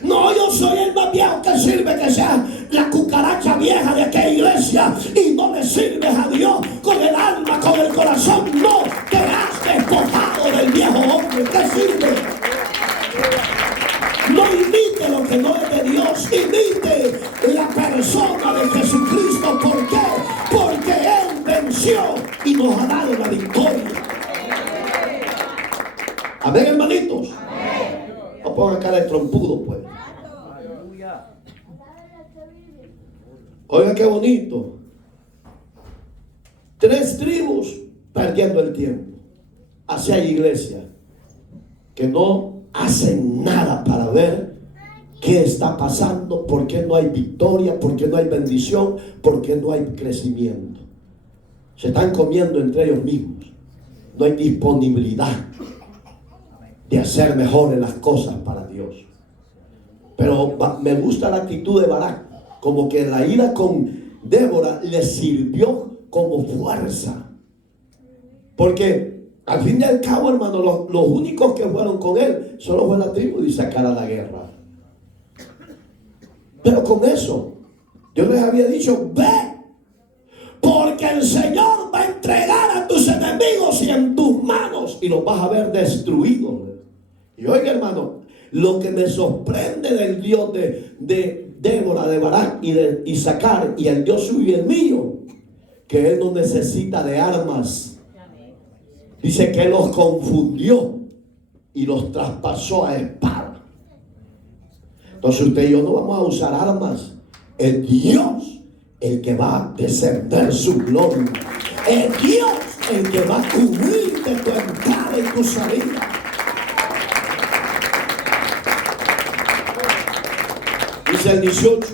No, yo soy el más viejo que sirve, que sea la cucaracha vieja de aquella iglesia, y no le sirves a Dios con el alma, con el corazón. No, te has despojado del viejo hombre. ¿Qué sirve? No imite lo que no es de Dios, imite la persona de Jesucristo. ¿Por qué? Porque Él venció y nos ha dado la victoria. Amén, hermanitos. No pongan cara de trompudo, pues. Oiga qué bonito. 3 tribus perdiendo el tiempo. Así hay iglesia que no hacen nada para ver qué está pasando, por qué no hay victoria, por qué no hay bendición, por qué no hay crecimiento. Se están comiendo entre ellos mismos. No hay disponibilidad de hacer mejores las cosas para Dios. Pero me gusta la actitud de Barak, como que la ira con Débora le sirvió como fuerza. Porque al fin y al cabo, hermano, los únicos que fueron con él solo fue la tribu de Isaacar a la guerra. Pero con eso, Dios les había dicho: ve, porque el Señor va a entregar a tus enemigos y en tus manos, y los vas a ver destruidos. Y oiga, hermano, lo que me sorprende del Dios de Débora, de Barak y de Isaacar, y el Dios suyo y el mío, que Él no necesita de armas. Dice que Él los confundió y los traspasó a espada. Entonces usted y yo no vamos a usar armas. Es Dios el que va a descender su gloria. Es Dios el que va a cubrirte tu entrada y tu salida. Dice el 18: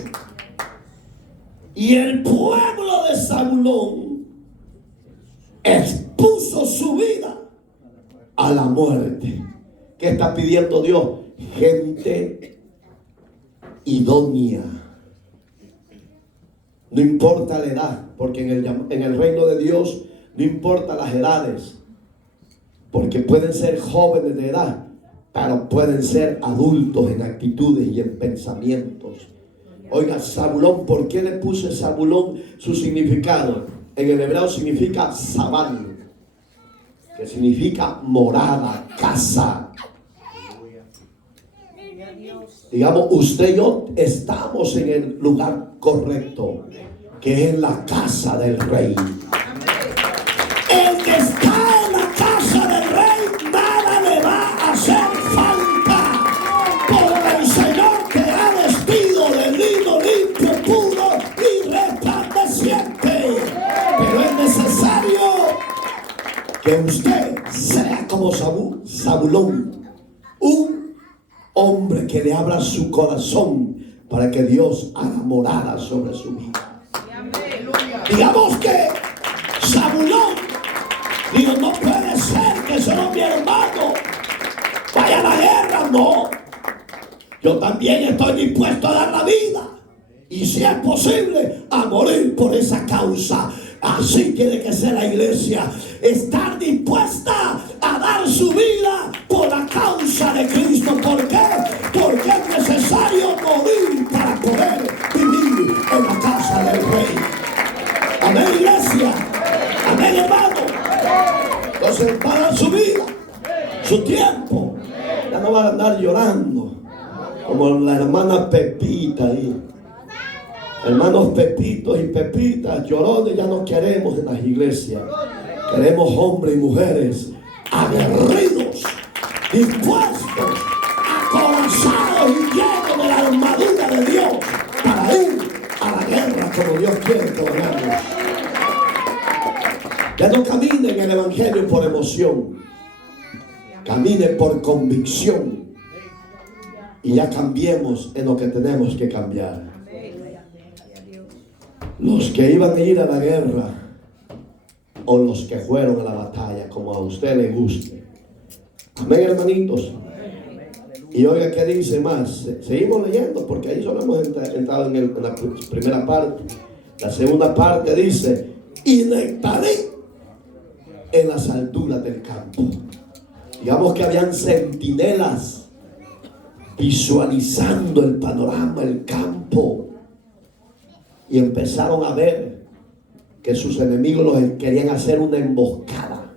y el pueblo de Zabulón expuso su vida a la muerte. ¿Qué está pidiendo Dios? Gente idónea. No importa la edad, porque en el reino de Dios no importa las edades, porque pueden ser jóvenes de edad, pero pueden ser adultos en actitudes y en pensamientos. Oiga, Zabulón, ¿por qué le puse Zabulón su significado? En el hebreo significa Zabal, que significa morada, casa. Digamos, usted y yo estamos en el lugar correcto, que es la casa del rey. El que está en la casa del rey, nada le va a hacer falta, porque el Señor te ha vestido de lino limpio, puro y resplandeciente. Pero es necesario que usted sea como Zabulón, un hombre que le abra su corazón para que Dios haga morada sobre su vida. Digamos que Zabulón dijo: no puede ser que solo mi hermano vaya a la guerra. No, yo también estoy dispuesto a dar la vida, y si es posible, a morir por esa causa. Así tiene que ser la iglesia, estar dispuesta a dar su vida por la causa de Cristo. ¿Por qué? Porque es necesario morir para poder vivir en la casa del Rey. Amén, iglesia. Amén, hermano. Entonces, para su vida, su tiempo, ya no van a andar llorando como la hermana Pepita ahí. Hermanos Pepitos y Pepitas, llorones, ya no queremos en las iglesias. Queremos hombres y mujeres aguerridos, dispuestos, acorazados y llenos de la armadura de Dios para ir a la guerra como Dios quiere que vayamos. Ya no caminen el evangelio por emoción, caminen por convicción, y ya cambiemos en lo que tenemos que cambiar. Los que iban a ir a la guerra o los que fueron a la batalla, como a usted le guste. Amén, hermanitos. Y oiga, ¿qué dice más? Seguimos leyendo porque ahí solo hemos entrado en la primera parte. La segunda parte dice: y Nectalí en las alturas del campo. Digamos que habían centinelas visualizando el panorama, el campo, y empezaron a ver que sus enemigos los querían hacer una emboscada.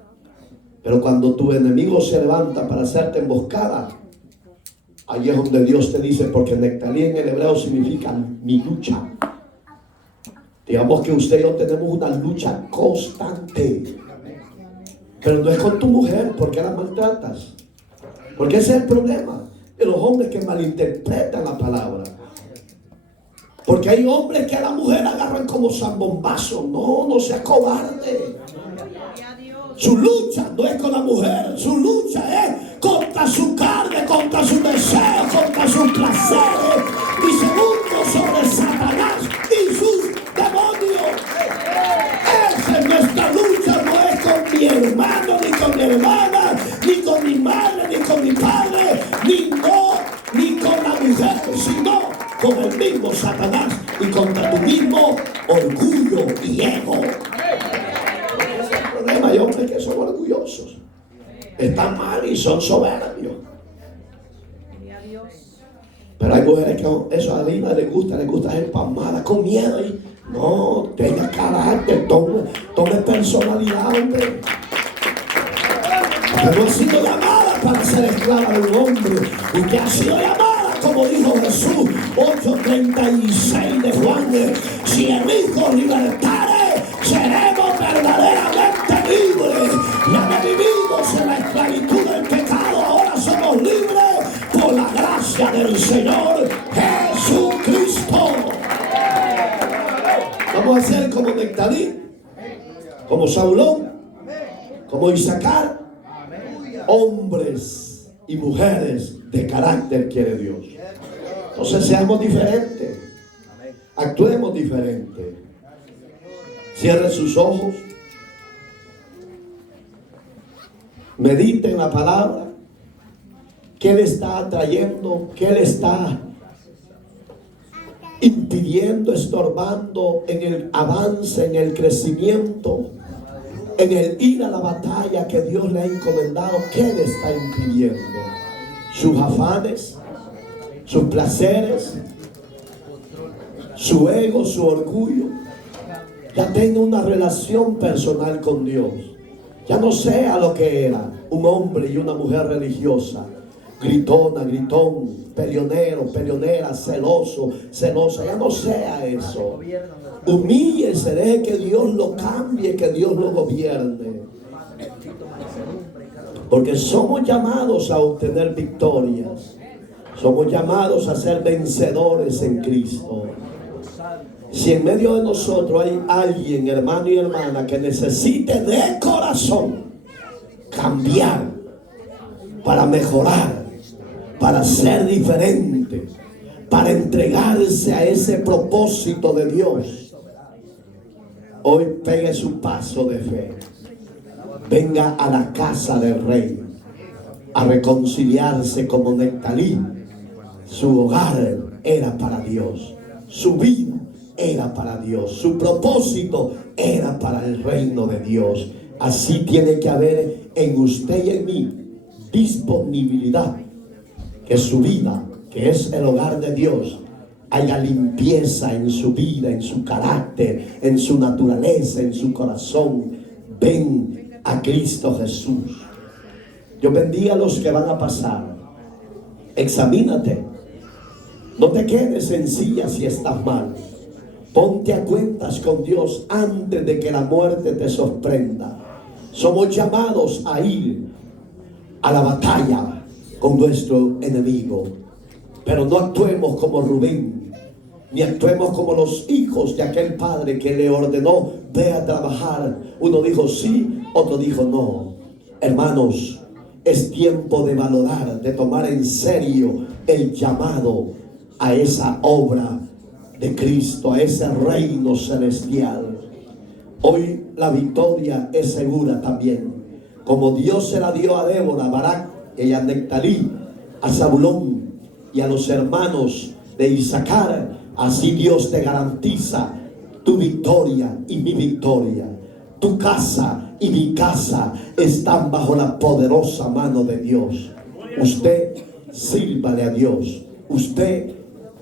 Pero cuando tu enemigo se levanta para hacerte emboscada, ahí es donde Dios te dice, porque Nectalí en el hebreo significa mi lucha. Digamos que usted y yo tenemos una lucha constante. Pero no es con tu mujer. ¿Por qué la maltratas? Porque ese es el problema de los hombres que malinterpretan la palabra. Porque hay hombres que a la mujer agarran como zambombazo. No, no sea cobarde. Su lucha no es con la mujer. Su lucha es contra su carne, contra sus deseos, contra sus placeres. Y segundo, sobre Satanás y sus demonios. Esa es nuestra lucha. No es con mi hermano, ni con mi hermana, ni con mi madre, ni con mi padre, ni con la mujer, sino con el mismo Satanás y contra tu mismo orgullo y ego. El problema, hay hombres que son orgullosos, están mal y son soberbios. Pero hay mujeres que eso a Lina les gusta empalmada con miedo. Y no, tenga carácter, tome personalidad, hombre. Usted no ha sido llamada para ser esclava de un hombre. Usted ha sido llamada, como dijo Jesús, 8:36 de Juan: si el Hijo libertare, seremos verdaderamente libres. Ya no vivimos en la esclavitud del pecado, ahora somos libres por la gracia del Señor Jesucristo. Vamos a ser como Nectalí, como Saulón, como Isaacar, hombres y mujeres de carácter quiere Dios. Entonces seamos diferentes, actuemos diferente. Cierre sus ojos, medite en la palabra. ¿Qué le está atrayendo? ¿Qué le está impidiendo, estorbando en el avance, en el crecimiento, en el ir a la batalla que Dios le ha encomendado? ¿Qué le está impidiendo? ¿Sus afanes? ¿Sus placeres? ¿Su ego? ¿Su orgullo? Ya tenga una relación personal con Dios. Ya no sea lo que era, un hombre y una mujer religiosa, gritona, gritón, peleonero, peleonera, celoso, celosa. Ya no sea eso. Humíllese, deje que Dios lo cambie, que Dios lo gobierne. Porque somos llamados a obtener victorias. Somos llamados a ser vencedores en Cristo. Si en medio de nosotros hay alguien, hermano y hermana, que necesite de corazón cambiar para mejorar, para ser diferente, para entregarse a ese propósito de Dios, hoy pegue su paso de fe. Venga a la casa del Rey a reconciliarse como Nectalí. Su hogar era para Dios, su vida era para Dios, su propósito era para el reino de Dios. Así tiene que haber en usted y en mí disponibilidad, que su vida, que es el hogar de Dios, haya limpieza en su vida, en su carácter, en su naturaleza, en su corazón. Ven a Cristo Jesús. Yo bendiga a los que van a pasar. Examínate. No te quedes en silla si estás mal. Ponte a cuentas con Dios antes de que la muerte te sorprenda. Somos llamados a ir a la batalla con nuestro enemigo. Pero no actuemos como Rubén, ni actuemos como los hijos de aquel padre que le ordenó: ve a trabajar. Uno dijo sí, otro dijo no. Hermanos, es tiempo de valorar, de tomar en serio el llamado a esa obra de Cristo, a ese reino celestial. Hoy la victoria es segura también. Como Dios se la dio a Débora, a Barak y a Nectalí, a Zabulón y a los hermanos de Isaacar, así Dios te garantiza tu victoria y mi victoria. Tu casa y mi casa están bajo la poderosa mano de Dios. Usted sírvale a Dios. Usted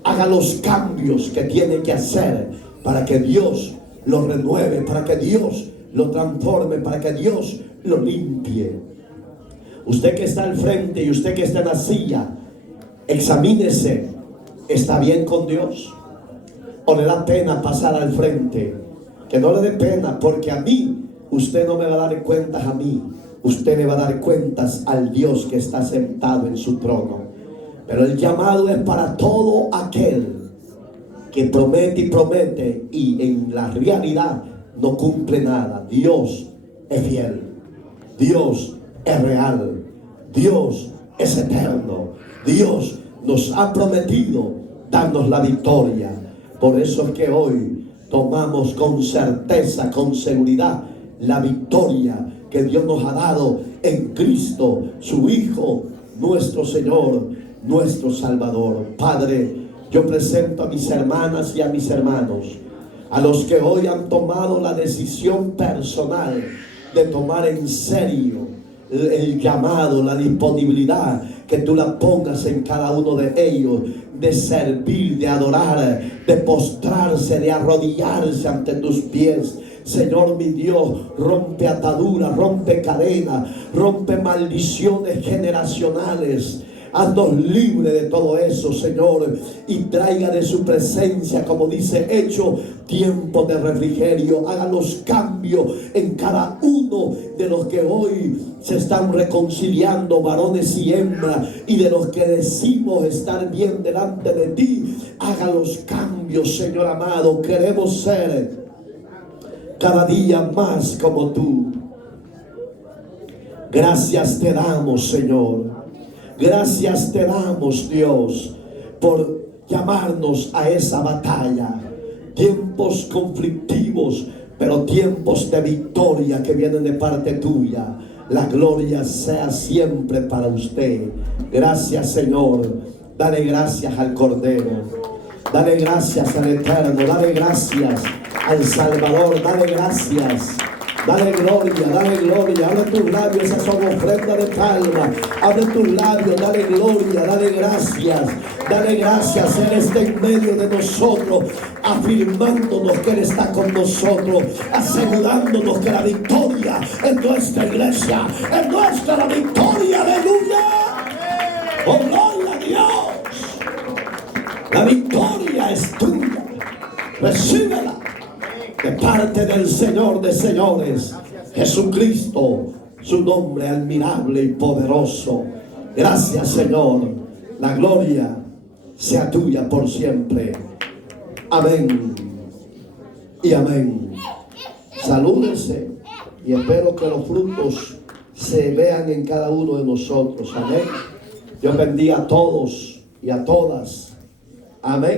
haga los cambios que tiene que hacer para que Dios lo renueve, para que Dios lo transforme, para que Dios lo limpie. Usted que está al frente y usted que está en la silla, examínese. ¿Está bien con Dios? ¿O le da pena pasar al frente? Que no le dé pena, porque a mí usted no me va a dar cuentas a mí. Usted le va a dar cuentas al Dios que está sentado en su trono. Pero el llamado es para todo aquel que promete y promete y en la realidad no cumple nada. Dios es fiel. Dios es real. Dios es eterno. Dios nos ha prometido darnos la victoria. Por eso es que hoy tomamos con certeza, con seguridad, la victoria que Dios nos ha dado en Cristo, su Hijo, nuestro Señor, nuestro Salvador. Padre, yo presento a mis hermanas y a mis hermanos, a los que hoy han tomado la decisión personal de tomar en serio el llamado, la disponibilidad, que tú la pongas en cada uno de ellos, de servir, de adorar, de postrarse, de arrodillarse ante tus pies. Señor mi Dios, rompe ataduras, rompe cadenas, rompe maldiciones generacionales. Haznos libres de todo eso, Señor, y traiga de su presencia, como dice Hecho, tiempo de refrigerio. Haga los cambios en cada uno de los que hoy se están reconciliando, varones y hembras, y de los que decimos estar bien delante de ti. Haga los cambios, Señor amado. Queremos ser cada día más como tú. Gracias te damos, Señor. Gracias te damos, Dios, por llamarnos a esa batalla. Tiempos conflictivos, pero tiempos de victoria que vienen de parte tuya. La gloria sea siempre para usted. Gracias, Señor. Dale gracias al Cordero. Dale gracias al Eterno. Dale gracias al Salvador. Dale gracias. Dale gloria, dale gloria. Abre tus labios, esas son ofrendas de palma. Abre tus labios, dale gloria, dale gracias. Dale gracias, Él está en medio de nosotros, afirmándonos que Él está con nosotros, asegurándonos que la victoria en nuestra iglesia, es nuestra la victoria, aleluya. Oh, gloria a Dios. La victoria es tuya. Recíbela de parte del Señor de señores, Jesucristo, su nombre admirable y poderoso. Gracias, Señor. La gloria sea tuya por siempre. Amén y amén. Salúdense y espero que los frutos se vean en cada uno de nosotros. Amén. Dios bendiga a todos y a todas. Amén.